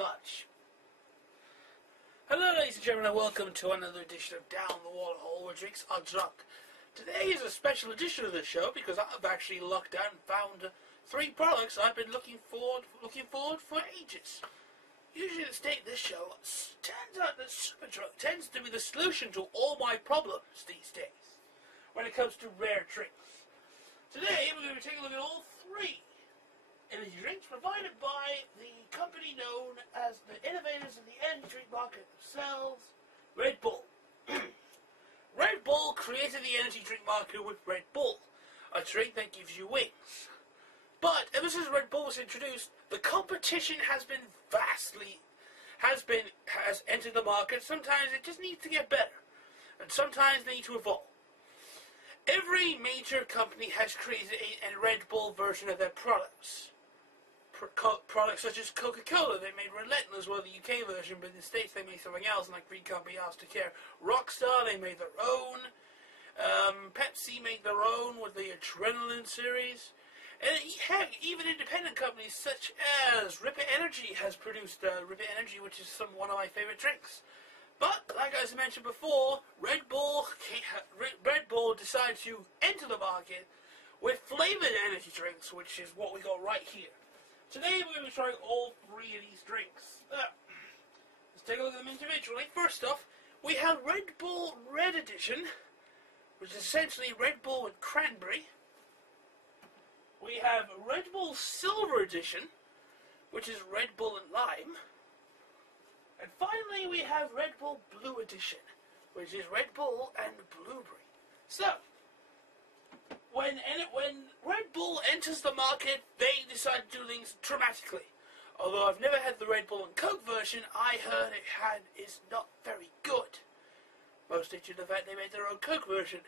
such. Hello ladies and gentlemen, and welcome to another edition of Down the Wall Hole where drinks are drunk. Today is a special edition of the show because I've actually lucked out and found 3 products I've been looking forward for ages. Usually the state of this show turns out that super drunk tends to be the solution to all my problems these days when it comes to rare drinks. Today we're going to take a look at all 3 energy drinks provided by the company known as the innovators of the energy drink market themselves, Red Bull. Red Bull created the energy drink market with Red Bull, a drink that gives you wings. But ever since Red Bull was introduced, the competition has entered the market. Sometimes it just needs to get better, and sometimes they need to evolve. Every major company has created a Red Bull version of their products. Products such as Coca-Cola, they made Relentless, well, the UK version, but in the States they made something else, and like Green Company asked to care. Rockstar, they made their own. Pepsi made their own with the Adrenaline series. And heck, even independent companies such as Ripper Energy has produced Ripper Energy, which is one of my favorite drinks. But, like I mentioned before, Red Bull decided to enter the market with flavored energy drinks, which is what we got right here. Today we're going to be trying all 3 of these drinks. Let's take a look at them individually. First off, we have Red Bull Red Edition, which is essentially Red Bull with cranberry. We have Red Bull Silver Edition, which is Red Bull and lime. And finally we have Red Bull Blue Edition, which is Red Bull and blueberry. So, when Red Bull enters the market, they decide to do things dramatically. Although I've never had the Red Bull and Coke version, I heard is not very good. Mostly due to the fact they made their own Coke version.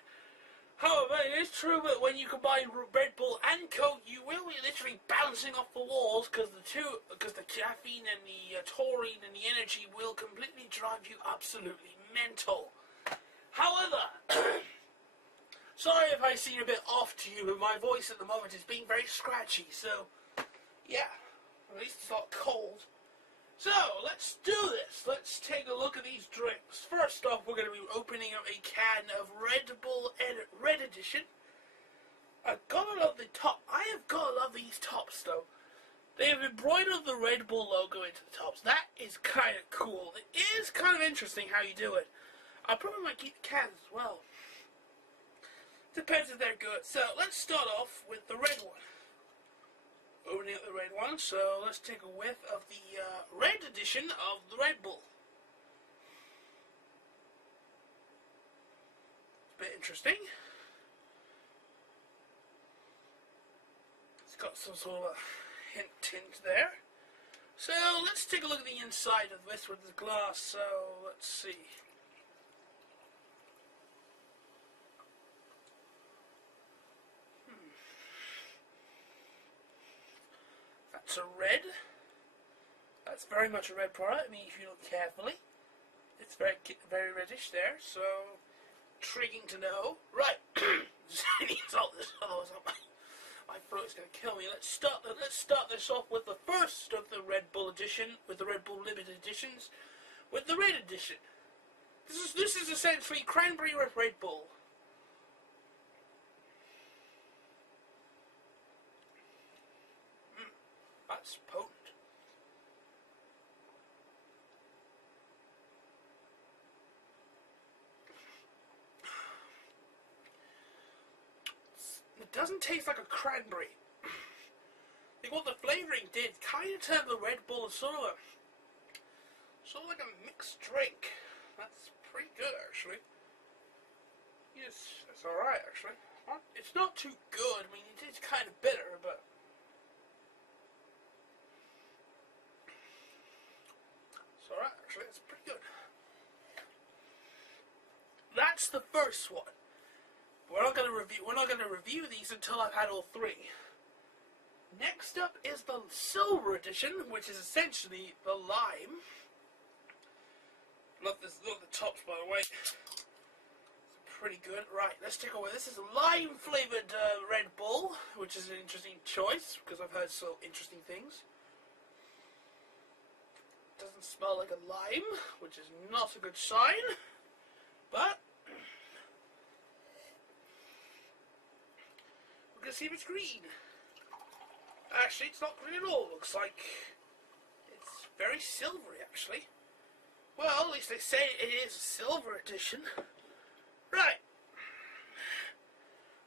However, it is true that when you combine Red Bull and Coke, you will be literally bouncing off the walls because the caffeine and the taurine and the energy will completely drive you absolutely mental. However, sorry if I seem a bit off to you, but my voice at the moment is being very scratchy, so yeah, at least it's not cold. So, let's do this. Let's take a look at these drinks. First off, we're going to be opening up a can of Red Bull Red Edition. I've got to love the top. I have got to love these tops, though. They have embroidered the Red Bull logo into the tops. That is kind of cool. It is kind of interesting how you do it. I probably might keep the cans as well. Depends if they're good. So, let's start off with the red one. Opening up the red one, so let's take a whiff of the red edition of the Red Bull. It's a bit interesting. It's got some sort of a hint tint there. So let's take a look at the inside of this with the glass. So let's see. That's a red. That's very much a red product. I mean, if you look carefully, it's very reddish there. So, intriguing to know. Right. I need to salt this, otherwise my throat's going to kill me. Let's start this off with the first of the Red Bull edition, with the Red Bull limited editions, with the red edition. This is essentially cranberry with Red Bull. That's potent. It doesn't taste like a cranberry. I think what the flavouring did kind of turned the Red Bull sort of like a mixed drink. That's pretty good, actually. Yes, it's alright, actually. It's not too good. I mean, it is kind of bitter, but it's alright, actually. It's pretty good. That's the first one. We're not going to review these until I've had all 3. Next up is the Silver Edition, which is essentially the lime. Love the tops, by the way. It's pretty good. Right, let's take away. This is a lime flavored Red Bull, which is an interesting choice because I've heard so interesting things. Doesn't smell like a lime, which is not a good sign, but we're going to see if it's green. Actually, it's not green at all. Looks like it's very silvery, actually. Well, at least they say it is a silver edition. Right.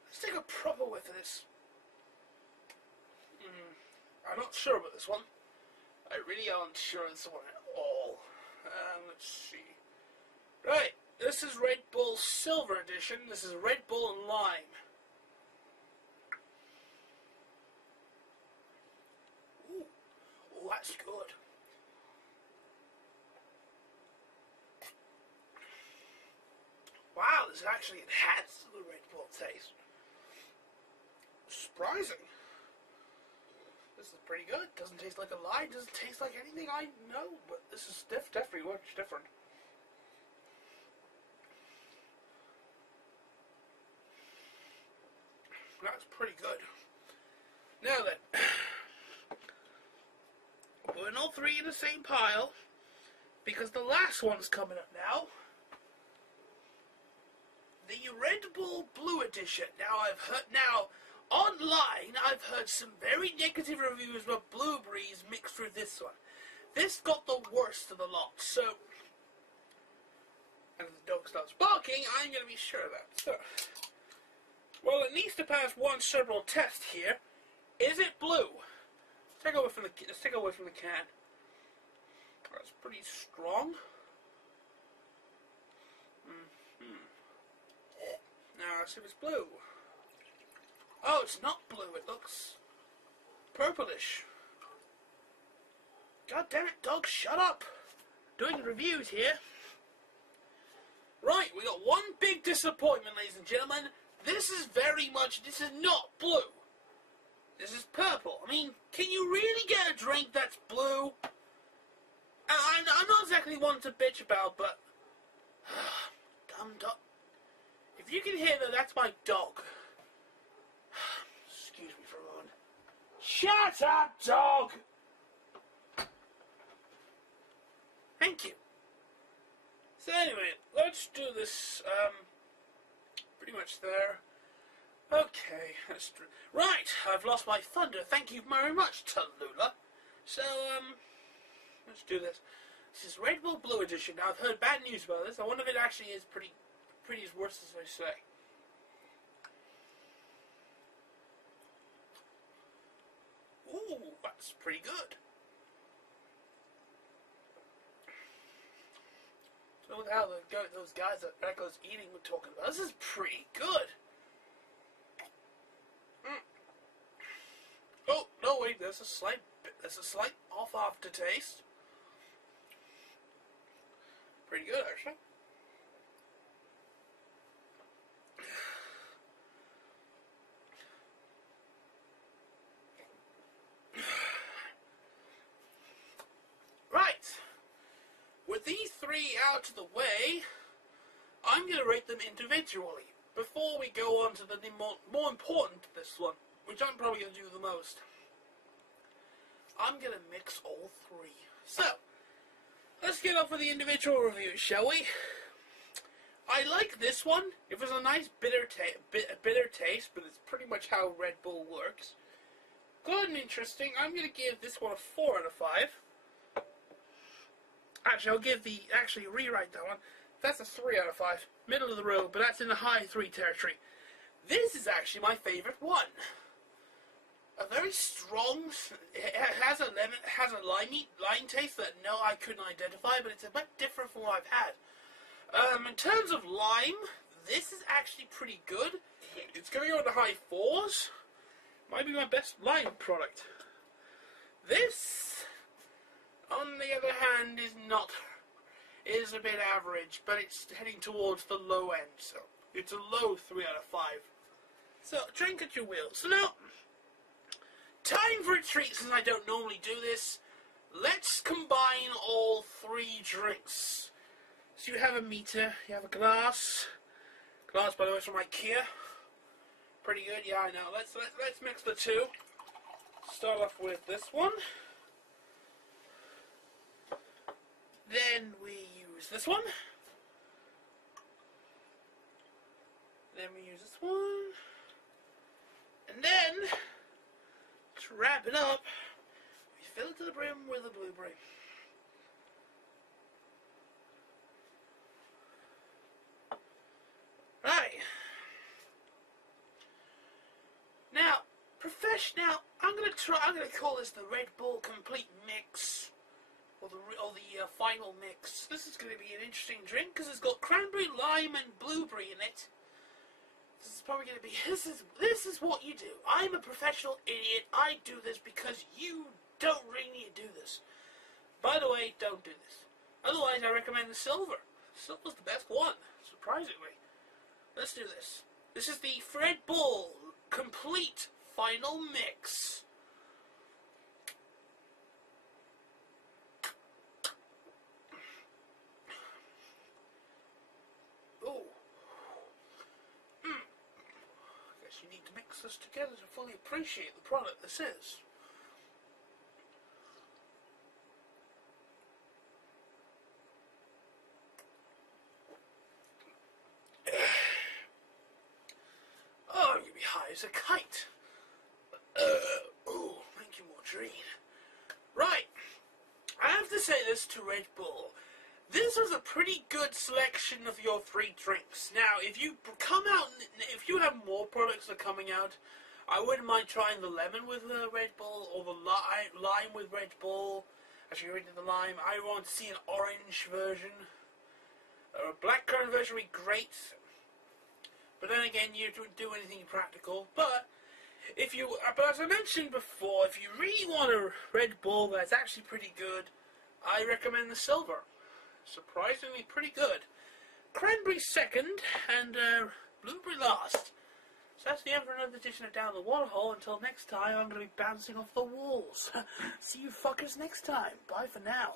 Let's take a proper whiff of this. I'm not sure about this one. I really aren't sure of this one at all. Let's see. Right. This is Red Bull Silver Edition. This is Red Bull and Lime. Ooh. Oh, that's good. Wow, this actually enhances the Red Bull taste. Surprising. This is pretty good. Doesn't taste like a lime. Doesn't taste like anything I know, but this is definitely much different. That's pretty good. Now then, putting all three in the same pile, because the last one's coming up now. The Red Bull Blue Edition. Now, online, I've heard some very negative reviews about blueberries mixed with this one. This got the worst of the lot, so... And if the dog starts barking, I'm going to be sure of that. So, well, it needs to pass one cerebral test here. Is it blue? Let's take away from the can. That's pretty strong. Now, let's see if it's blue. Oh, it's not blue. It looks purplish. God damn it, dog, shut up. Doing reviews here. Right, we got one big disappointment, ladies and gentlemen. This is not blue. This is purple. I mean, can you really get a drink that's blue? I'm not exactly one to bitch about, but... Dumb dog. If you can hear that, that's my dog. Excuse me for a moment. Shut up, dog! Thank you. So anyway, let's do this, pretty much there. Okay, that's true. Right, I've lost my thunder. Thank you very much, Tallulah. So, let's do this. This is Red Bull Blue Edition. Now, I've heard bad news about this. I wonder if it actually is pretty as worse as I say. Ooh, that's pretty good. So with how those guys at Echo's Eating were talking about, this is pretty good. Oh no, wait, there's a slight off aftertaste. Pretty good, actually. Right. With these three out of the way, I'm going to rate them individually before we go on to the more important to this one, which I'm probably going to do the most. I'm going to mix all three. So, let's get up for the individual reviews, shall we? I like this one. It was a nice bitter taste, but it's pretty much how Red Bull works. Good and interesting. I'm going to give this one a 4 out of 5. Actually, I'll rewrite that one. That's a 3 out of 5. Middle of the road, but that's in the high 3 territory. This is actually my favourite one. A very strong, it has a lime taste that I couldn't identify, but it's a bit different from what I've had. In terms of lime, this is actually pretty good. It's going to go in the high 4s. Might be my best lime product. This, on the other hand, is a bit average, but it's heading towards the low end, so it's a low 3 out of 5. So, drink at your will. So now, time for a treat, since I don't normally do this. Let's combine all three drinks. So you have a meter, you have a glass. Glass, by the way, is from IKEA. Pretty good, yeah, I know. Let's mix the two. Start off with this one. use this one. Then we use this one. And then, to wrap it up, we fill it to the brim with a blueberry. Right. Now, I'm gonna call this the Red Bull Complete Mix. Or the final mix. This is going to be an interesting drink because it's got cranberry, lime, and blueberry in it. This is probably going to be. This is what you do. I'm a professional idiot. I do this because you don't really need to do this. By the way, don't do this. Otherwise, I recommend the silver. Silver's the best one, surprisingly. Let's do this. This is the Red Bull Complete Final Mix. You need to mix this together to fully appreciate the product this is. Oh, I'm going to be high as a kite. Oh, thank you, Maureen. Right, I have to say this to Red Bull. This is a pretty good selection of your 3 drinks. Now, if you have more products that are coming out, I wouldn't mind trying the lemon with Red Bull, or the lime with Red Bull. Actually, reading the lime, I want to see an orange version. Or a blackcurrant version would be great. But then again, you don't do anything practical. But as I mentioned before, if you really want a Red Bull that's actually pretty good, I recommend the silver. Surprisingly pretty good. Cranberry second, and blueberry last. So that's the end for another edition of Down the Waterhole. Until next time, I'm going to be bouncing off the walls. See you fuckers next time. Bye for now.